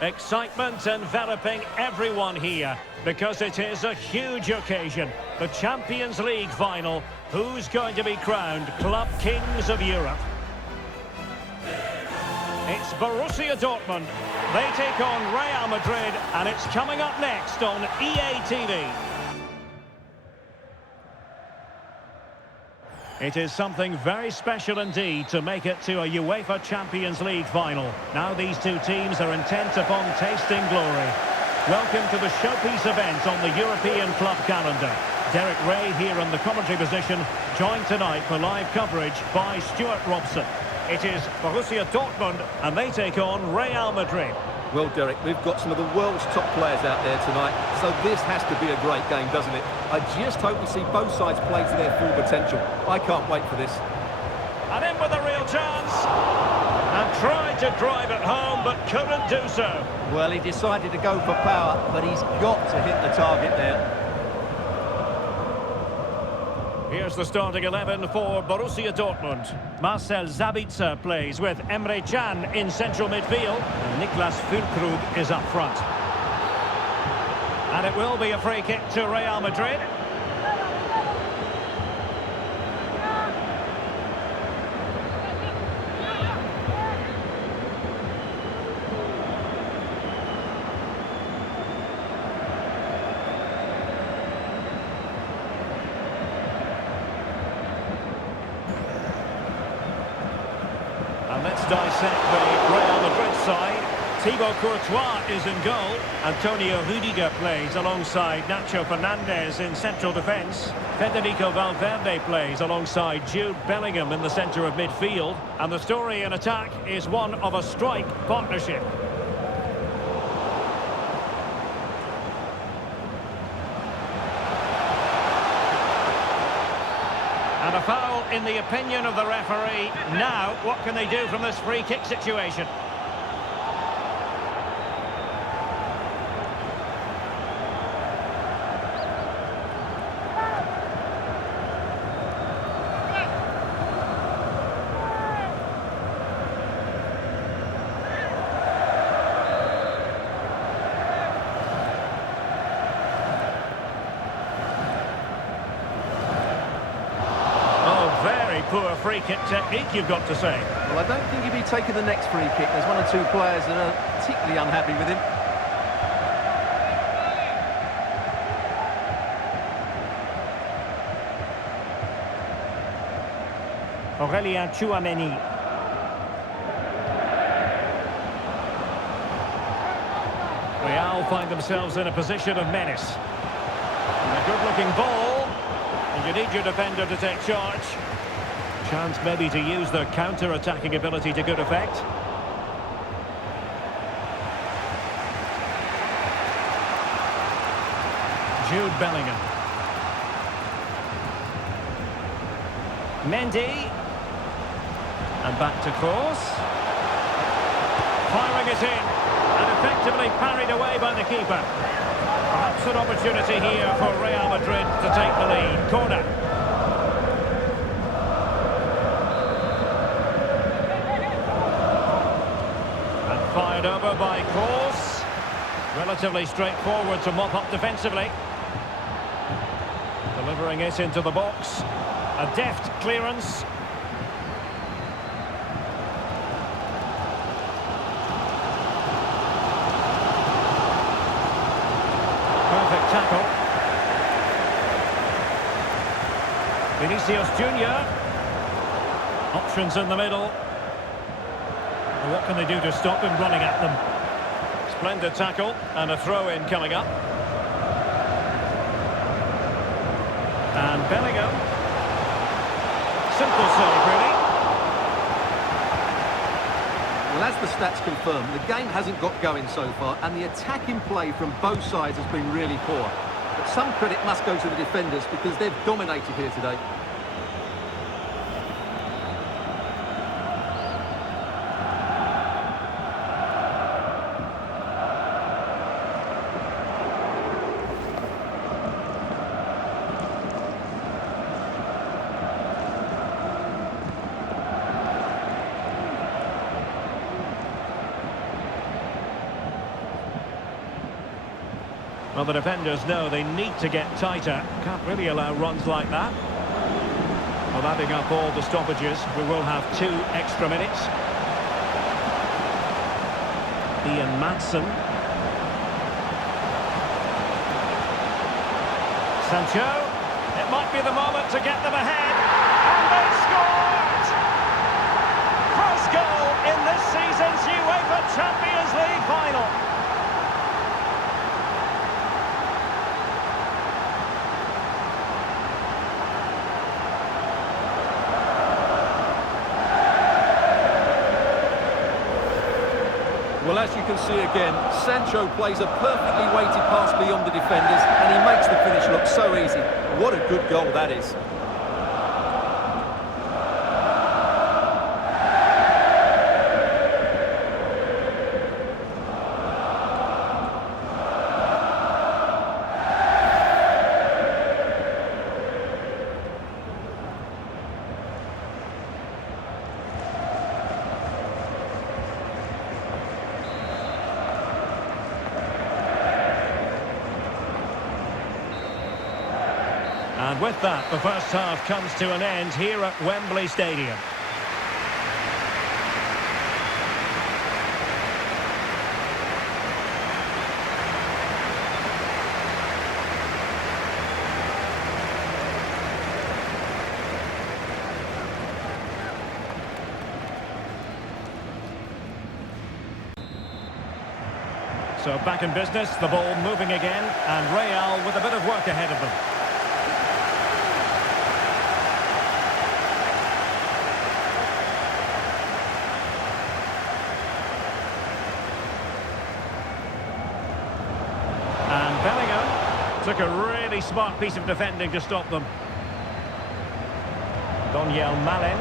Excitement enveloping everyone here because it is a huge occasion. The Champions League final. Who's going to be crowned Club Kings of Europe? It's Borussia Dortmund. They take on Real Madrid, and it's coming up next on EA TV. It is something very special indeed to make it to a UEFA Champions League final. Now these two teams are intent upon tasting glory. Welcome to the showpiece event on the European club calendar. Derek Ray here in the commentary position, joined tonight for live coverage by Stuart Robson. It is Borussia Dortmund, and they take on Real Madrid. Well, Derek, we've got some of the world's top players out there tonight, so this has to be a great game, doesn't it? I just hope we see both sides play to their full potential. I can't wait for this. And in with a real chance. And tried to drive it home, but couldn't do so. Well, he decided to go for power, but he's got to hit the target there. Here's the starting 11 for Borussia Dortmund. Marcel Sabitzer plays with Emre Can in central midfield. And Niklas Füllkrug is up front. And it will be a free kick to Real Madrid. And let's dissect the Real Madrid side. Thibaut Courtois is in goal. Antonio Rüdiger plays alongside Nacho Fernandez in central defence. Federico Valverde plays alongside Jude Bellingham in the centre of midfield. And the story in attack is one of a strike partnership. And a foul in the opinion of the referee. Now, what can they do from this free kick situation? Poor free kick technique, you've got to say. Well, I don't think he'll be taking the next free kick. There's one or two players that are particularly unhappy with him. Aurélien Tchouameni. Real find themselves in a position of menace. And a good-looking ball. And you need your defender to take charge. Chance maybe to use their counter-attacking ability to good effect. Jude Bellingham. Mendy. And back to Kroos. Firing it in. And effectively parried away by the keeper. Perhaps an opportunity here for Real Madrid to take the lead. Corner. Fired over by Kroos. Relatively straightforward to mop up defensively. Delivering it into the box. A deft clearance. Perfect tackle. Vinicius Junior. Options in the middle. What can they do to stop him running at them? Splendid tackle and a throw-in coming up. And Bellingham. Simple save, really. Well, as the stats confirm, the game hasn't got going so far, and the attacking play from both sides has been really poor. But some credit must go to the defenders because they've dominated here today. Well, the defenders know they need to get tighter. Can't really allow runs like that. Well, adding up all the stoppages, we will have 2 extra minutes. Ian Madsen. Sancho. It might be the moment to get them ahead. And they scored! First goal in this season's UEFA Champions League final. Well, as you can see again, Sancho plays a perfectly weighted pass beyond the defenders and he makes the finish look so easy. What a good goal that is. And with that, the first half comes to an end here at Wembley Stadium. So back in business, the ball moving again, and Real with a bit of work ahead of them. Took a really smart piece of defending to stop them. Donyell Malen.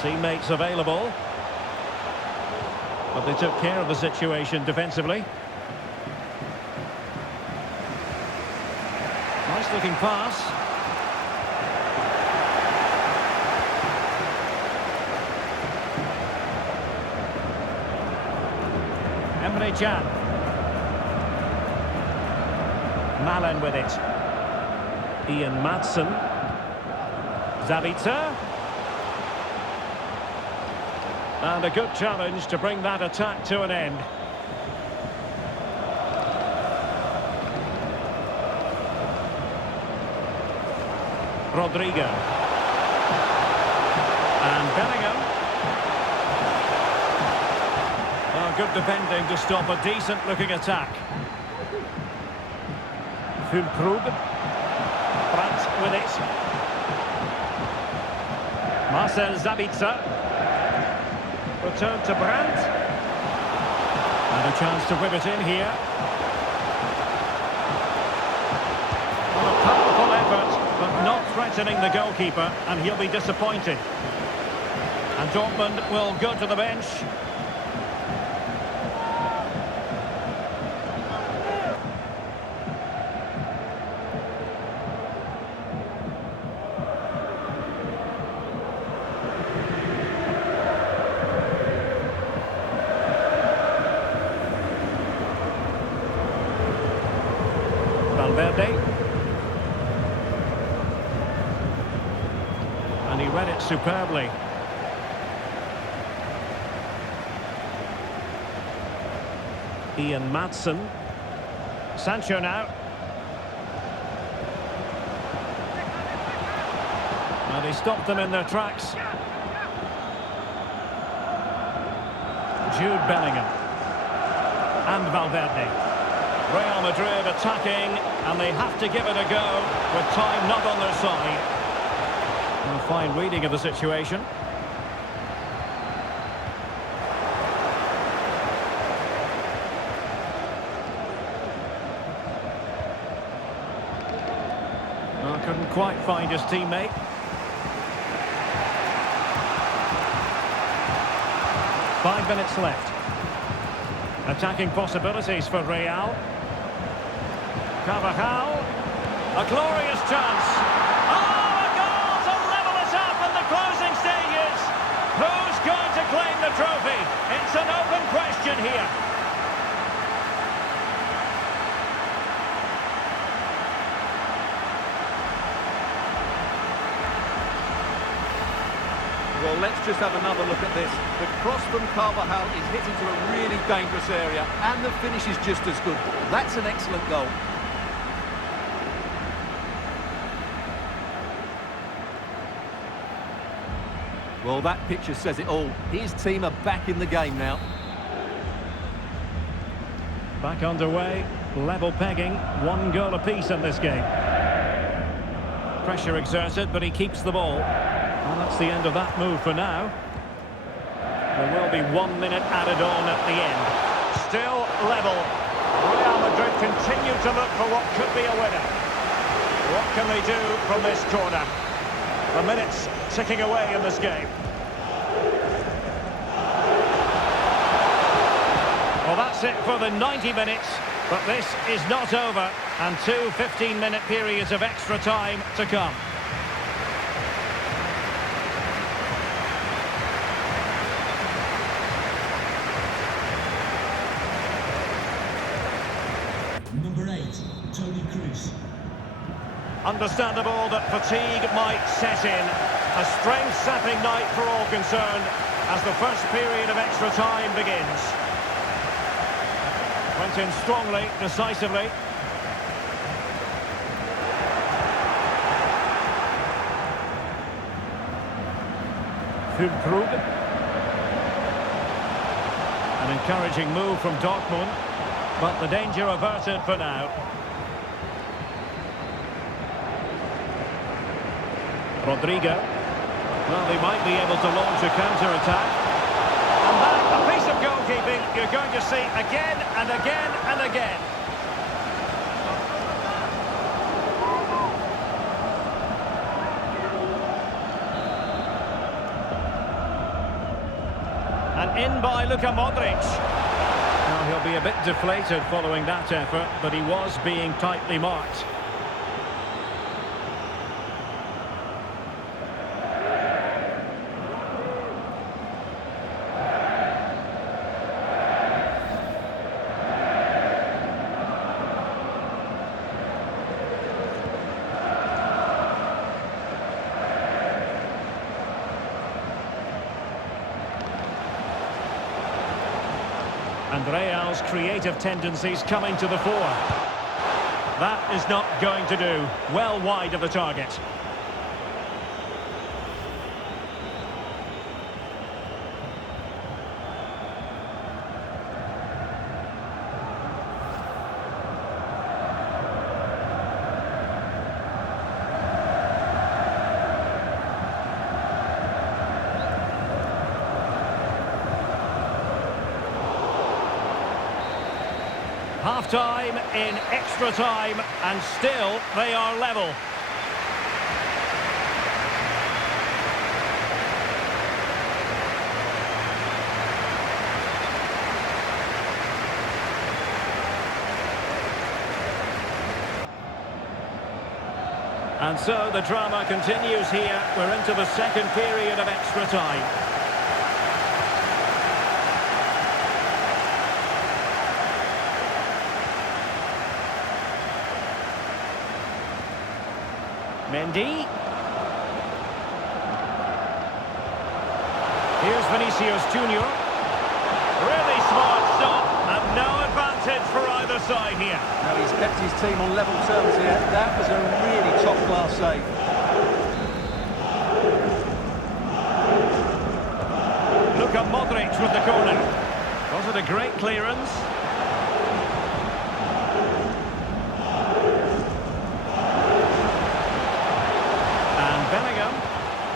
Teammates available. But they took care of the situation defensively. Nice looking pass. Emre Can. Malen with it. Ian Madsen. Zabitzer. And a good challenge to bring that attack to an end. Rodrigo. And Bellingham. Good defending to stop a decent-looking attack. Füllkrug. Brandt with it. Marcel Zabitzer. Return to Brandt. And a chance to whip it in here. Well, a powerful effort, but not threatening the goalkeeper, and he'll be disappointed. And Dortmund will go to the bench. Valverde. And he read it superbly. Ian Madsen. Sancho now. And he stopped them in their tracks. Jude Bellingham. And Valverde. Real Madrid attacking, and they have to give it a go with time not on their side. And a fine reading of the situation. Oh, couldn't quite find his teammate. Five minutes left. Attacking possibilities for Real. Carvajal, a glorious chance. Oh, a goal to level us up in the closing stages. Who's going to claim the the trophy? It's an open question here. Well, let's just have another look at this. The cross from Carvajal is hit into a really dangerous area, and the finish is just as good. That's an excellent goal. Well, that picture says it all. His team are back in the game now. Back underway, level pegging, 1 goal apiece in this game. Pressure exerted, but he keeps the ball. Well, that's the end of that move for now. There will be 1 minute added on at the end. Still level. Real Madrid continue to look for what could be a winner. What can they do from this corner? The minutes ticking away in this game. Well, that's it for the 90 minutes, but this is not over, and 2 15-minute periods of extra time to come. Number 8, Toni Kroos. Understandable that fatigue might set in. A strength-sapping night for all concerned as the first period of extra time begins. Went in strongly, decisively. Füllkrug. An encouraging move from Dortmund, but the danger averted for now. Rodrigo. Well, they might be able to launch a counter-attack. And that, a piece of goalkeeping you're going to see again and again and again. And in by Luka Modric. Now, he'll be a bit deflated following that effort, but he was being tightly marked. And Real's creative tendencies coming to the fore. That is not going to do. Well wide of the target. Half-time in extra time, and still they are level. And so the drama continues here. We're into the second period of extra time. Mendy. Here's Vinicius Junior. Really smart stop, and no advantage for either side here. Now he's kept his team on level terms here. That was a really top-class save. Luka Modric with the corner. Was it a great clearance?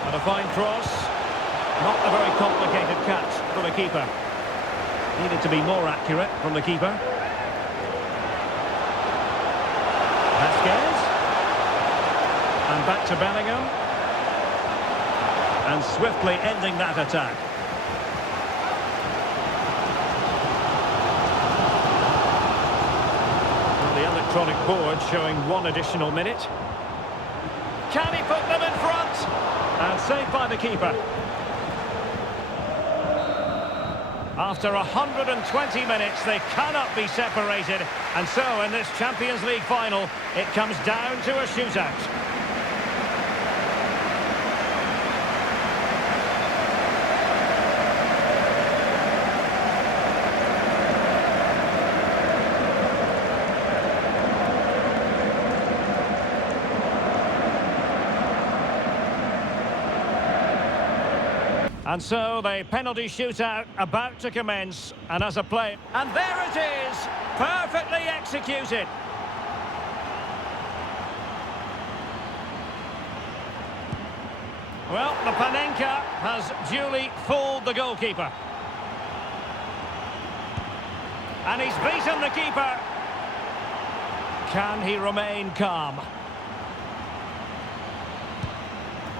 A fine cross. Not a very complicated catch for the keeper. Needed to be more accurate from the keeper. Vasquez. And back to Bellingham. And swiftly ending that attack. Well, the electronic board showing 1 additional minute. Can he put them in front? And saved by the keeper. After 120 minutes, they cannot be separated. And so, in this Champions League final, it comes down to a shootout. And so the penalty shootout about to commence, and as a play, and there it is, perfectly executed. Well, the Panenka has duly fooled the goalkeeper. And he's beaten the keeper. Can he remain calm?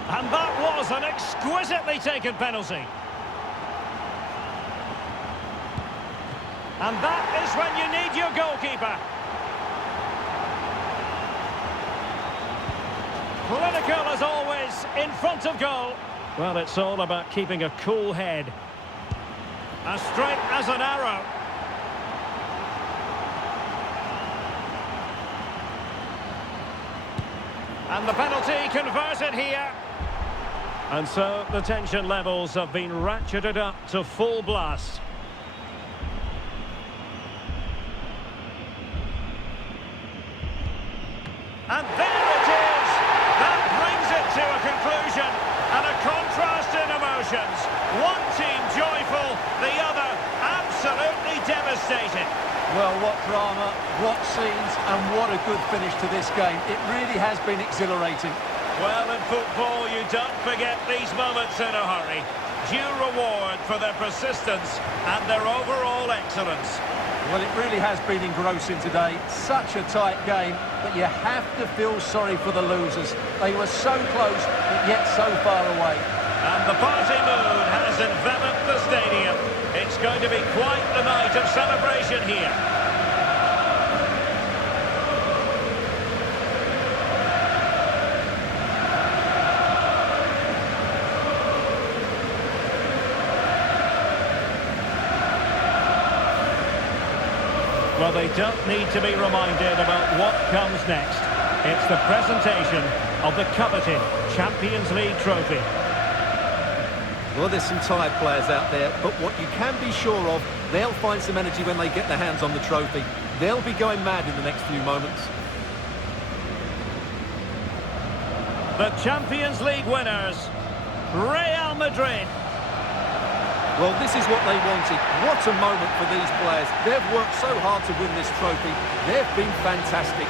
And that was an exquisitely taken penalty. And that is when you need your goalkeeper. Clinical as always, in front of goal. Well, it's all about keeping a cool head. As straight as an arrow. And the penalty converted here. And so the tension levels have been ratcheted up to full blast. And there it is! That brings it to a conclusion. And a contrast in emotions. One team joyful, the other absolutely devastated. Well, what drama, what scenes, and what a good finish to this game. It really has been exhilarating. Well, in football, you don't forget these moments in a hurry. Due reward for their persistence and their overall excellence. Well, it really has been engrossing today. Such a tight game, but you have to feel sorry for the losers. They were so close, but yet so far away. And the party mood has enveloped the stadium. It's going to be quite the night of celebration here. Well, they don't need to be reminded about what comes next. It's the presentation of the coveted Champions League trophy. Well, there's some tired players out there, but what you can be sure of, they'll find some energy when they get their hands on the trophy. They'll be going mad in the next few moments. The Champions League winners, Real Madrid. Well, this is what they wanted. What a moment for these players. They've worked so hard to win this trophy. They've been fantastic.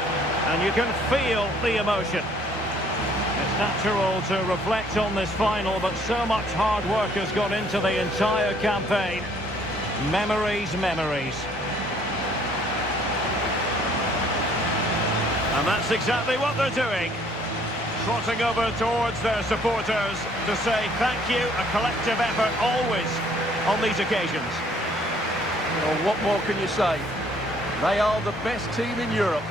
And you can feel the emotion. It's natural to reflect on this final, but so much hard work has gone into the entire campaign. Memories, memories. And that's exactly what they're doing. Trotting over towards their supporters to say thank you, a collective effort always on these occasions. Well, what more can you say? They are the best team in Europe.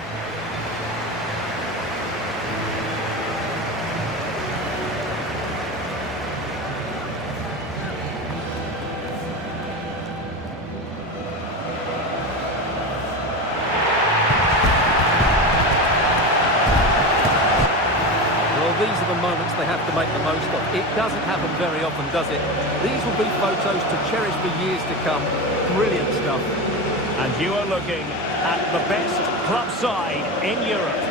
These are the moments they have to make the most of. It doesn't happen very often, does it? These will be photos to cherish for years to come. Brilliant stuff. And you are looking at the best club side in Europe.